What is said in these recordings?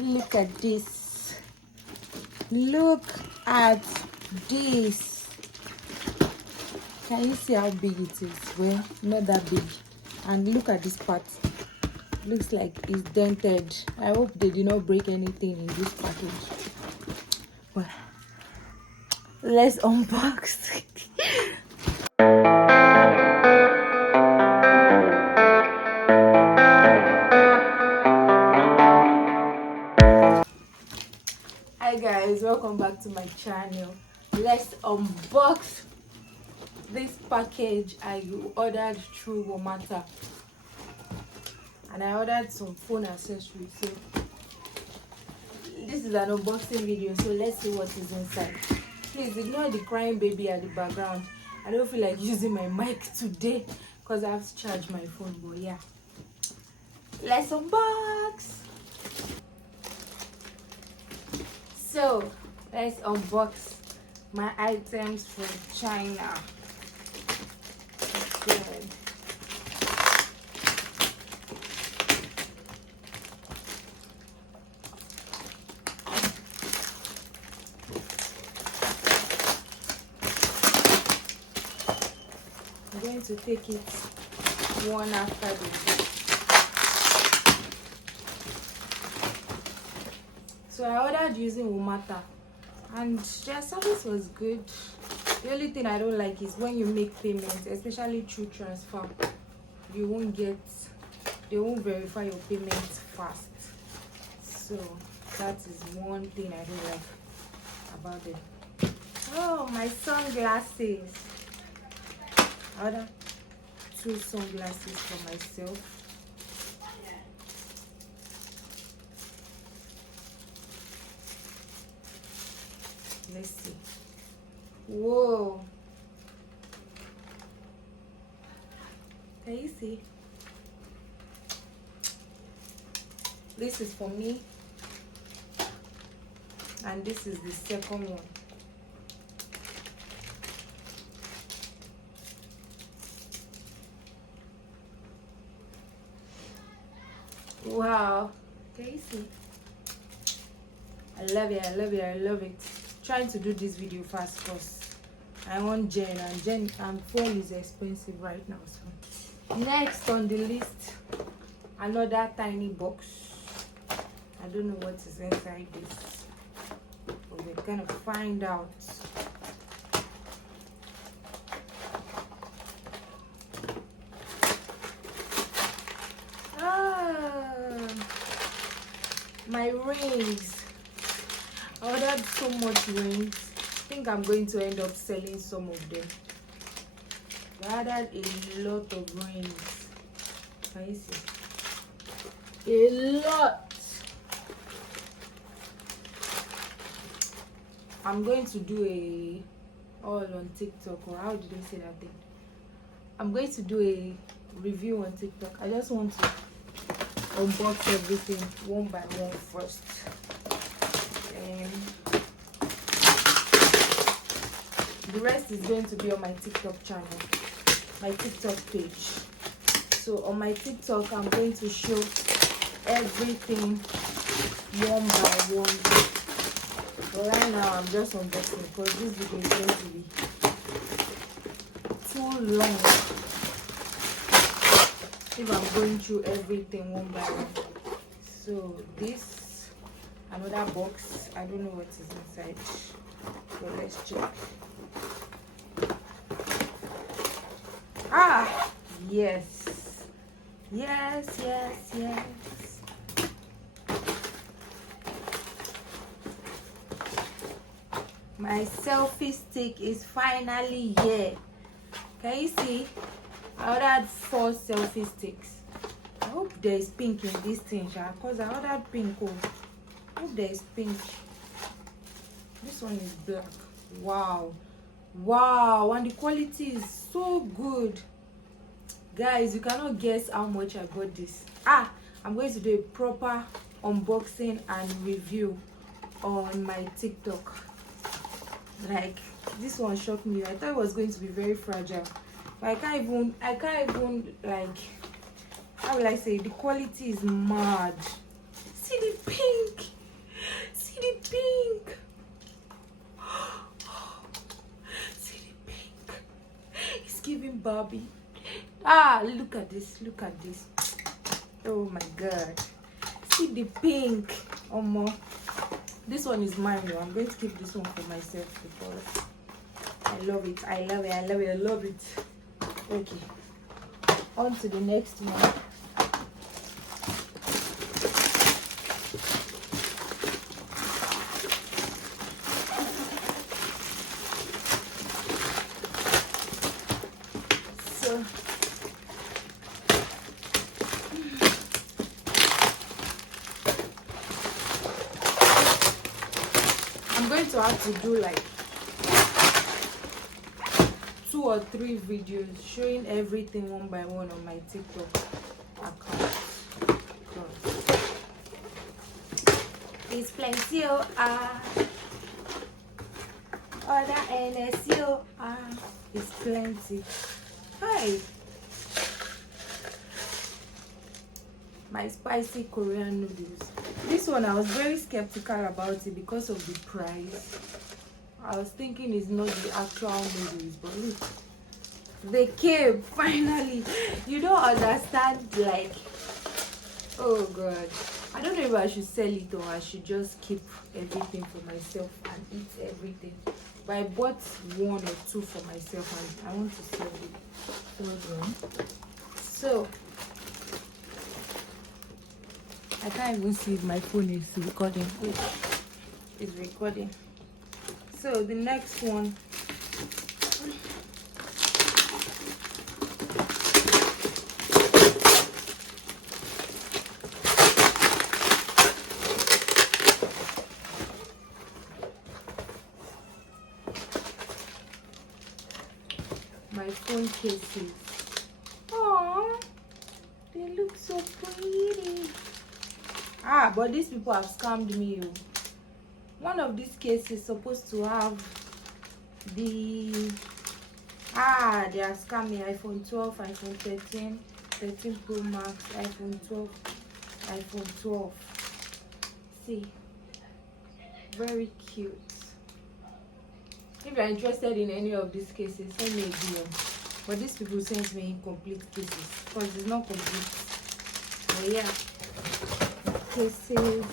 Look at this. Look at this. Can you see how big it is? Well, not that big. And look at this part. Looks like it's dented. I hope they did not break anything in this package. Well, let's unbox. Hi guys, welcome back to my channel. Let's unbox this package I ordered through WOMATA, and I ordered some phone accessories. So this is an unboxing video, so let's see what is inside. Please ignore the crying baby at the background. I don't feel like using my mic today because I have to charge my phone, but yeah, let's unbox. So let's unbox my items from China. Good. I'm going to take it one after the other. So I ordered using WOMATA, and their service was good. The only thing I don't like is when you make payments, especially through transfer, they won't verify your payments fast. So that is one thing I don't like about them. Oh, my sunglasses. I ordered 2 sunglasses for myself. Let's see. Whoa. Can you see? This is for me. And this is the second one. Wow. Can you see? I love it, I love it, I love it. Trying to do this video fast because I want Jen, and phone is expensive right now. So next on the list, another tiny box. I don't know what is inside this, but we're gonna find out. My rings. I ordered so much rings. I think I'm going to end up selling some of them. I ordered a lot of rings. Can you see? A lot. I'm going to do a all on TikTok, or how did I say that thing? I'm going to do a review on TikTok. I just want to unbox everything one by one first. The rest is going to be on my TikTok channel, my TikTok page. So on my TikTok, I'm going to show everything one by one. But right now, I'm just unboxing because this video is going to be too long if I'm going through everything one by one. So this, another box. I don't know what is inside. So let's check. Ah, yes, yes, yes, yes. My selfie stick is finally here. Can you see? I ordered 4 selfie sticks. I hope there is pink in this thing, because I ordered pink. I hope there is pink. This one is black. Wow. Wow, and the quality is so good. Guys, you cannot guess how much I got this. I'm going to do a proper unboxing and review on my TikTok. Like, this one shocked me. I thought it was going to be very fragile, but I can't even like, how will I say, the quality is mad. See the pink. Barbie. Ah, look at this, look at this. Oh my god, see the pink. This one is mine though. I'm going to keep this one for myself because I love it, I love it, I love it, I love it. Okay, on to the next one. So I'm going to have to do like 2 or 3 videos showing everything one by one on my TikTok account. It's plenty of other NSO it's plenty. Hi, my spicy Korean noodles. This one I was very skeptical about it because of the price. I was thinking it's not the actual noodles, but look, they came finally. You don't understand, like, oh god, I don't know if I should sell it or I should just keep everything for myself and eat everything. But I bought 1 or 2 for myself and I want to sell it. So I can't even see if my phone is recording. Wait, it's recording. So the next one, my phone cases. Oh, they look so pretty. But these people have scammed me. One of these cases is supposed to have the they are scamming iPhone 12, iPhone 13, 13 Pro Max, iPhone 12, iPhone 12. See, very cute. If you're interested in any of these cases, send me a DM. But these people send me incomplete cases because it's not complete. But yeah, cases.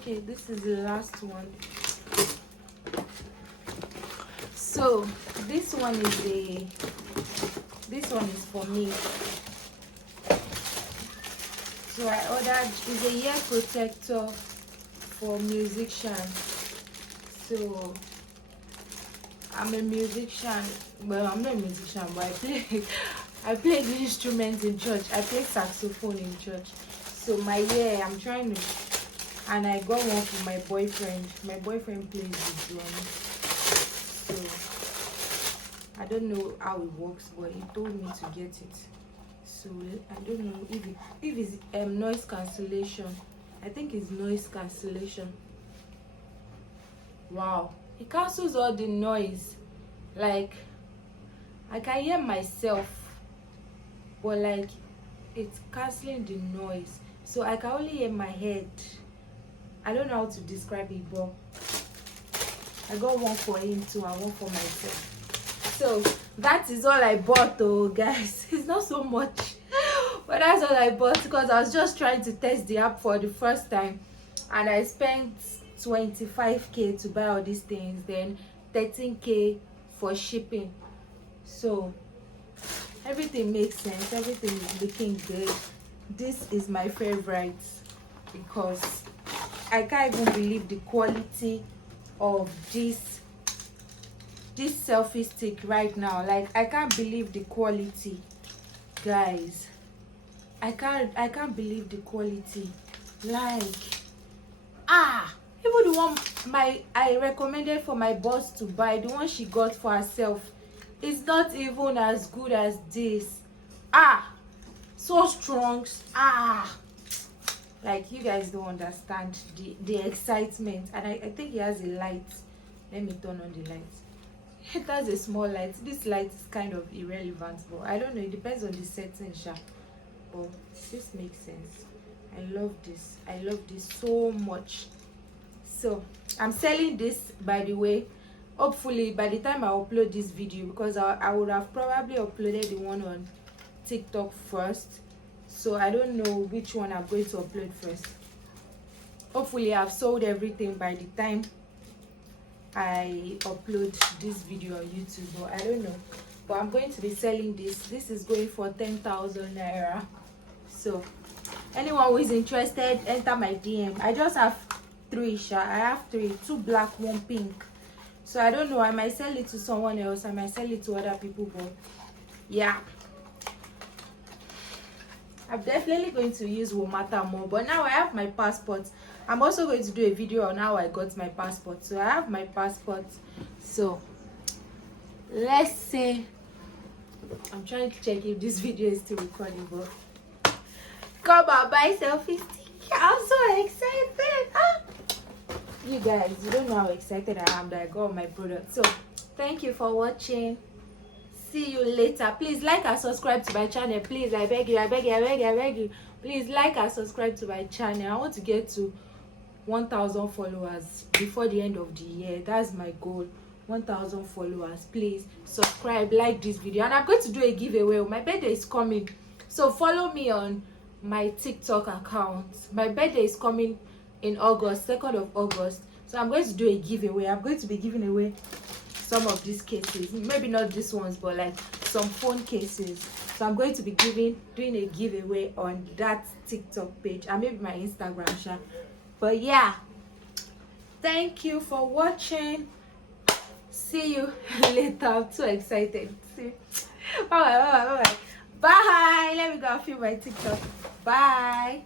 Okay, this is the last one. So this one is for me. So I ordered is a ear protector for musicians. So I'm a musician. Well, I'm not a musician, but I play the instruments in church. I play saxophone in church. So my ear, I'm trying to. And I got one for my boyfriend. My boyfriend plays the drums. So I don't know how it works, but he told me to get it. So I don't know if it's noise cancellation. I think it's noise cancellation. Wow, it cancels all the noise. Like I can hear myself, but like it's canceling the noise. So I can only hear my head. I don't know how to describe it, but I got one for him too and one for myself. So that is all I bought though, guys. It's not so much, but that's all I bought because I was just trying to test the app for the first time, and I spent 25k to buy all these things, then 13k for shipping. So everything makes sense, everything is looking good. This is my favorite because I can't even believe the quality of this selfie stick right now. Like I can't believe the quality, guys. I can't believe the quality. Like even the one I recommended for my boss to buy, the one she got for herself, is not even as good as this. so strong. Like, you guys don't understand the excitement. And I think he has a light. Let me turn on the light. It has a small light. This light is kind of irrelevant, but I don't know, it depends on the setting, sha. But this makes sense. I love this so much. So I'm selling this, by the way. Hopefully by the time I upload this video, because I would have probably uploaded the one on TikTok first, so I don't know which one I'm going to upload first. Hopefully I've sold everything by the time I upload this video on YouTube, but I don't know. But I'm going to be selling this is going for 10,000 naira. So anyone who is interested, enter my DM. I just have 3, I have 3, 2 black, 1 pink. So I don't know, I might sell it to someone else, I might sell it to other people, but yeah, I'm definitely going to use WOMATA more. But now I have my passport. I'm also going to do a video on how I got my passport. So I have my passport. So let's see. I'm trying to check if this video is still recording, but come on, buy selfie stick. I'm so excited. You guys, you don't know how excited I am that I got my product. So thank you for watching. See you later. Please like and subscribe to my channel. Please, I beg you. Please like and subscribe to my channel. I want to get to 1,000 followers before the end of the year. That's my goal. 1,000 followers. Please subscribe, like this video, and I'm going to do a giveaway. My birthday is coming, so follow me on my TikTok account. My birthday is coming in August, 2nd of August. So I'm going to do a giveaway. I'm going to be giving away some of these cases, maybe not these ones, but like some phone cases. So I'm going to be doing a giveaway on that TikTok page and maybe my Instagram share. But yeah, thank you for watching. See you later. I'm too excited. See. Bye. Let me go and film my TikTok. Bye.